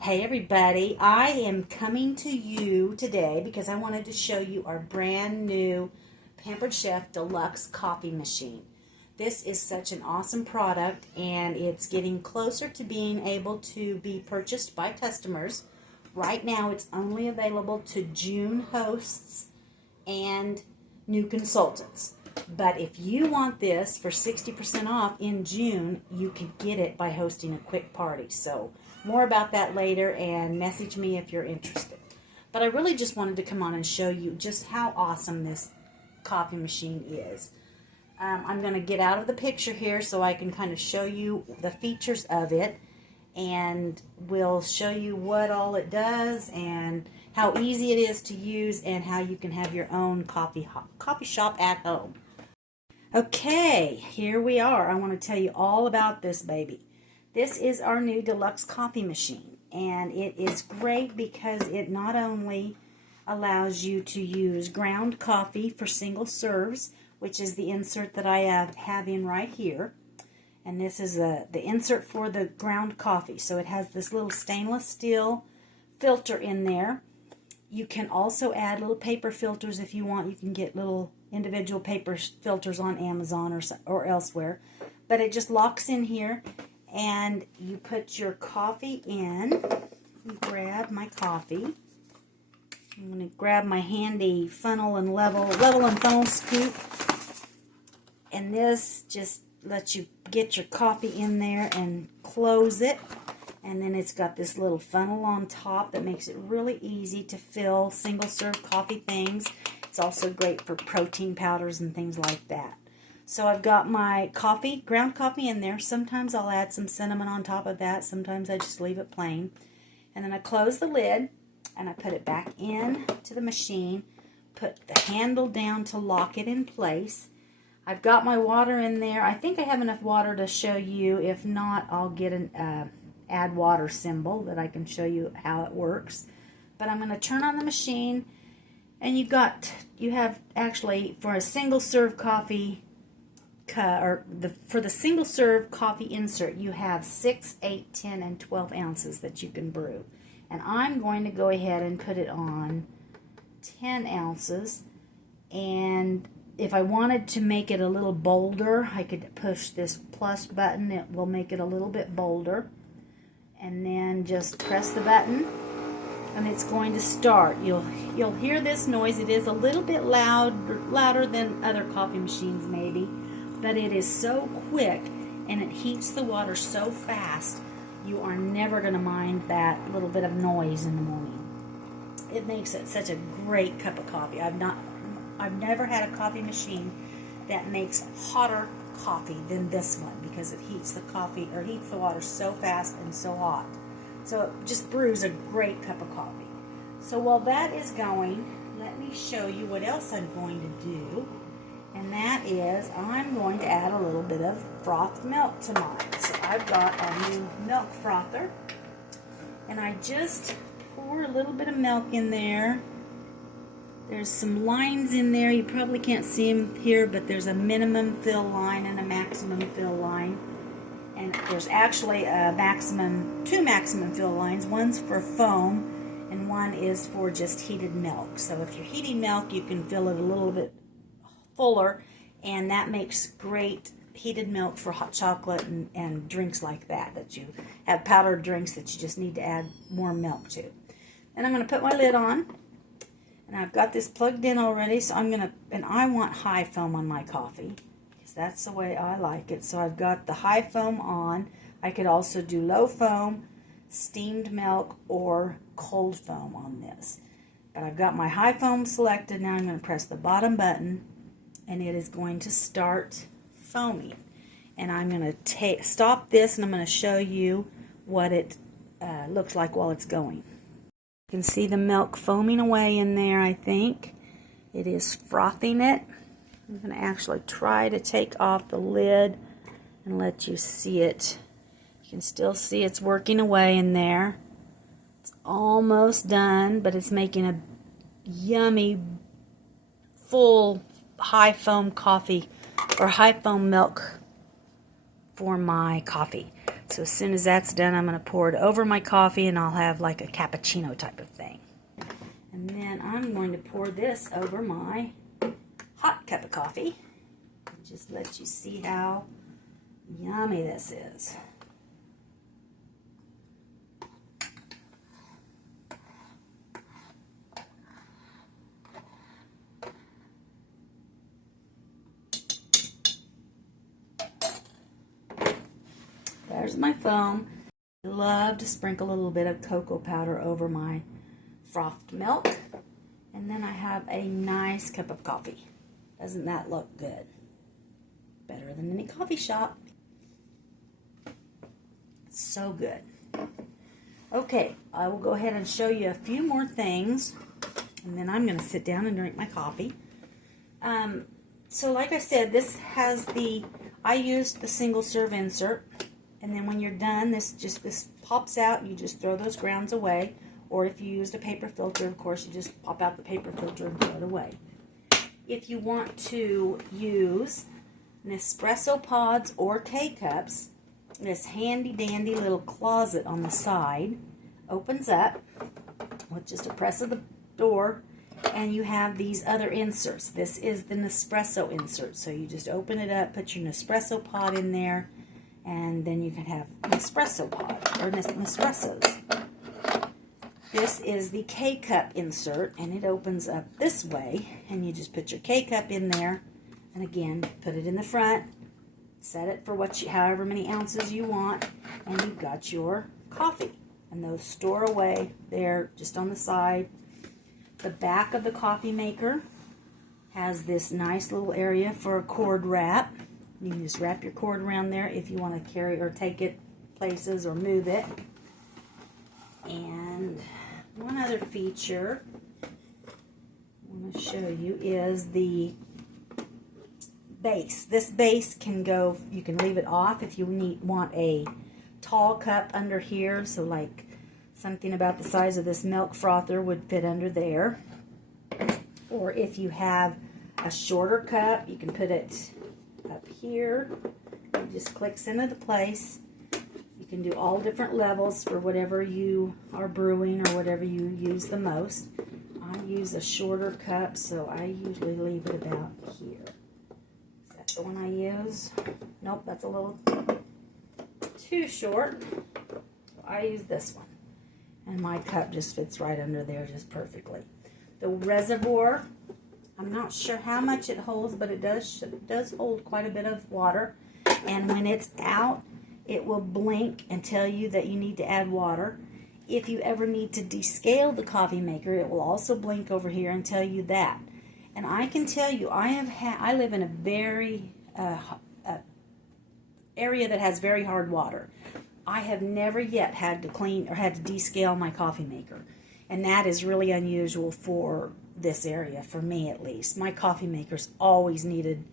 Hey everybody, I am coming to you today because I wanted to show you our brand new Pampered Chef Deluxe coffee machine. This is such an awesome product and it's getting closer to being able to be purchased by customers. Right now it's only available to June hosts and new consultants. But if you want this for 60% off in June, you can get it by hosting a quick party. So more about that later, and message me if you're interested. But I really just wanted to come on and show you just how awesome this coffee machine is. I'm going to get out of the picture here so I can kind of show you the features of it, and we'll show you what all it does and how easy it is to use and how you can have your own coffee shop at home. Okay, here we are. I want to tell you all about this baby. This is our new Deluxe coffee machine, and it is great because it not only allows you to use ground coffee for single serves, which is the insert that I have in right here, and this is the insert for the ground coffee. So it has this little stainless steel filter in there. You can also add little paper filters if you want. You can get little individual paper filters on Amazon or elsewhere. But it just locks in here, and you put your coffee in. Grab my coffee. I'm going to grab my handy funnel and level and funnel scoop. And this just lets you get your coffee in there and close it. And then it's got this little funnel on top that makes it really easy to fill single-serve coffee things. It's also great for protein powders and things like that. So I've got my coffee, ground coffee in there. Sometimes I'll add some cinnamon on top of that. Sometimes I just leave it plain. And then I close the lid and I put it back in to the machine. Put the handle down to lock it in place. I've got my water in there. I think I have enough water to show you. If not, I'll get an add water symbol that I can show you how it works. But I'm going to turn on the machine, and you have actually for a single serve coffee for the single serve coffee insert, you have 6, 8, 10, and 12 ounces that you can brew. And I'm going to go ahead and put it on 10 ounces. And if I wanted to make it a little bolder, I could push this plus button. It will make it a little bit bolder. And then just press the button, and it's going to start. You'll hear this noise. It is a little bit louder than other coffee machines maybe, but it is so quick and it heats the water so fast, you are never going to mind that little bit of noise in the morning. It makes it such a great cup of coffee. I've never had a coffee machine that makes hotter coffee than this one, because it heats the water so fast and so hot. So it just brews a great cup of coffee. So while that is going, let me show you what else I'm going to do. And that is, I'm going to add a little bit of frothed milk to mine. So I've got a new milk frother, and I just pour a little bit of milk in there. There's some lines in there. You probably can't see them here, but there's a minimum fill line and a maximum fill line. And there's actually two maximum fill lines. One's for foam, and one is for just heated milk. So if you're heating milk, you can fill it a little bit fuller, and that makes great heated milk for hot chocolate and drinks like that you have powdered drinks that you just need to add more milk to. And I'm going to put my lid on. And I've got this plugged in already, so I want high foam on my coffee, because that's the way I like it. So I've got the high foam on. I could also do low foam, steamed milk, or cold foam on this. But I've got my high foam selected. Now I'm going to press the bottom button, and it is going to start foaming. And I'm going to stop this, and I'm going to show you what it looks like while it's going. You can see the milk foaming away in there, I think. It is frothing it. I'm going to actually try to take off the lid and let you see it. You can still see it's working away in there. It's almost done, but it's making a yummy, full, high foam coffee or high foam milk for my coffee. So as soon as that's done, I'm going to pour it over my coffee, and I'll have like a cappuccino type of thing. And then I'm going to pour this over my hot cup of coffee. Just let you see how yummy this is. There's my foam. I love to sprinkle a little bit of cocoa powder over my frothed milk. And then I have a nice cup of coffee. Doesn't that look good? Better than any coffee shop. So good. Okay, I will go ahead and show you a few more things, and then I'm going to sit down and drink my coffee. So like I said, this has I used the single serve insert, and then when you're done, this pops out. You just throw those grounds away, or if you used a paper filter, of course, you just pop out the paper filter and throw it away. If you want to use Nespresso pods or K-cups, this handy dandy little closet on the side opens up with just a press of the door, and you have these other inserts. This is the Nespresso insert, so you just open it up, put your Nespresso pod in there, and then you can have Nespresso pod or Nespressos. This is the K-cup insert, and it opens up this way, and you just put your K-cup in there, and again, put it in the front, set it for however many ounces you want, and you've got your coffee. And those store away there just on the side. The back of the coffee maker has this nice little area for a cord wrap. You can just wrap your cord around there if you want to carry or take it places or move it. And one other feature I want to show you is the base. This base can go, you can leave it off if you want a tall cup under here, so like something about the size of this milk frother would fit under there. Or if you have a shorter cup, you can put it up here. It just clicks into the place. You can do all different levels for whatever you are brewing or whatever you use the most. I use a shorter cup, so I usually leave it about here. Is that the one I use? Nope, that's a little too short. So I use this one. And my cup just fits right under there just perfectly. The reservoir, I'm not sure how much it holds, but it does hold quite a bit of water. And when it's out, it will blink and tell you that you need to add water. If you ever need to descale the coffee maker, it will also blink over here and tell you that. And I can tell you, I live in a very area that has very hard water. I have never yet had to clean or had to descale my coffee maker. And that is really unusual for this area, for me at least. My coffee makers always needed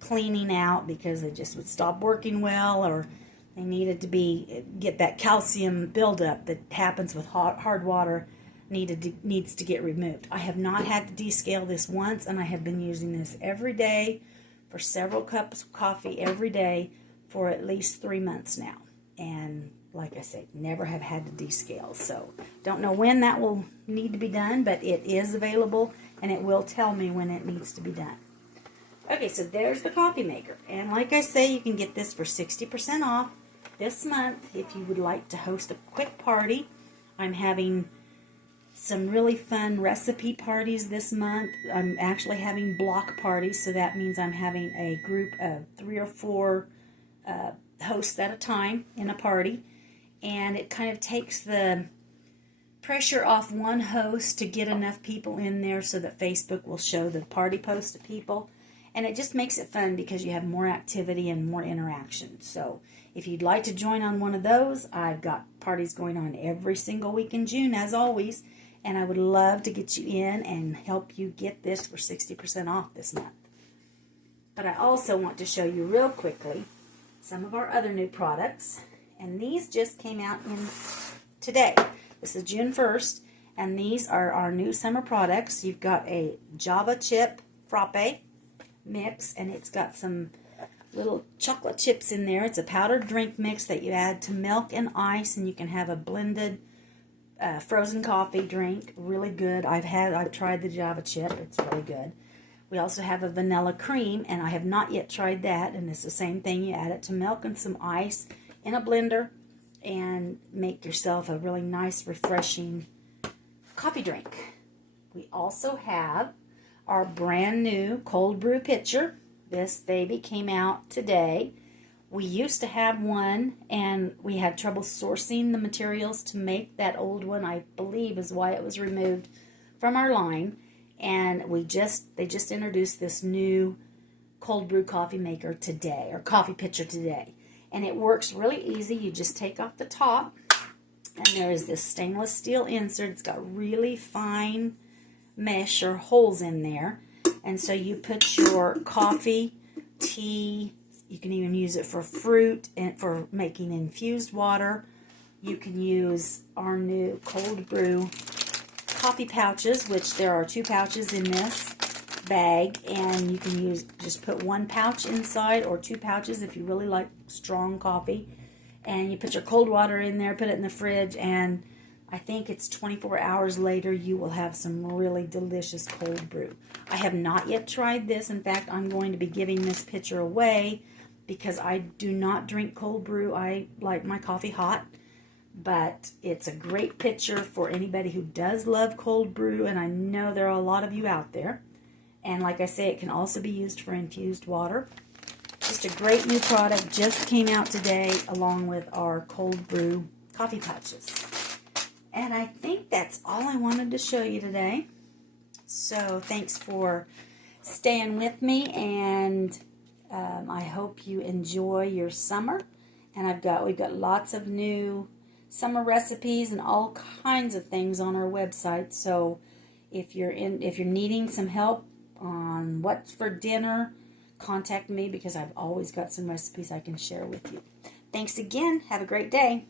cleaning out because they just would stop working well, or they needed to get that calcium buildup that happens with hard water needs to get removed. I have not had to descale this once, and I have been using this every day for several cups of coffee every day for at least 3 months now. And like I said, never have had to descale. So don't know when that will need to be done, but it is available, and it will tell me when it needs to be done. Okay, so there's the coffee maker. And like I say, you can get this for 60% off this month if you would like to host a quick party. I'm having some really fun recipe parties this month. I'm actually having block parties, so that means I'm having a group of 3 or 4 hosts at a time in a party. And it kind of takes the pressure off one host to get enough people in there so that Facebook will show the party post to people. And it just makes it fun because you have more activity and more interaction. So if you'd like to join on one of those, I've got parties going on every single week in June, as always. And I would love to get you in and help you get this for 60% off this month. But I also want to show you real quickly some of our other new products. And these just came out today. This is June 1st. And these are our new summer products. You've got a Java chip frappe mix, and it's got some little chocolate chips in there. It's a powdered drink mix that you add to milk and ice, and you can have a blended frozen coffee drink. Really good. I've tried the Java chip. It's really good. We also have a vanilla cream, and I have not yet tried that, and it's the same thing. You add it to milk and some ice in a blender and make yourself a really nice, refreshing coffee drink. We also have our brand new cold brew pitcher. This baby came out today. We used to have one, and we had trouble sourcing the materials to make that old one. I believe is why it was removed from our line. And they just introduced this new cold brew coffee maker today, or coffee pitcher today. And it works really easy. You just take off the top, and there is this stainless steel insert. It's got really fine mesh or holes in there. And so you put your coffee, tea, you can even use it for fruit and for making infused water. You can use our new cold brew coffee pouches, which there are 2 pouches in this bag, and you can just put 1 pouch inside or 2 pouches if you really like strong coffee. And you put your cold water in there, put it in the fridge, and I think it's 24 hours later you will have some really delicious cold brew. I have not yet tried this. In fact, I'm going to be giving this pitcher away because I do not drink cold brew. I like my coffee hot. But it's a great pitcher for anybody who does love cold brew, and I know there are a lot of you out there. And like I say, it can also be used for infused water. Just a great new product, just came out today, along with our cold brew coffee pouches. And I think that's all I wanted to show you today. So thanks for staying with me, and I hope you enjoy your summer. And we've got lots of new summer recipes and all kinds of things on our website. So if you're needing some help on what's for dinner, contact me because I've always got some recipes I can share with you. Thanks again. Have a great day.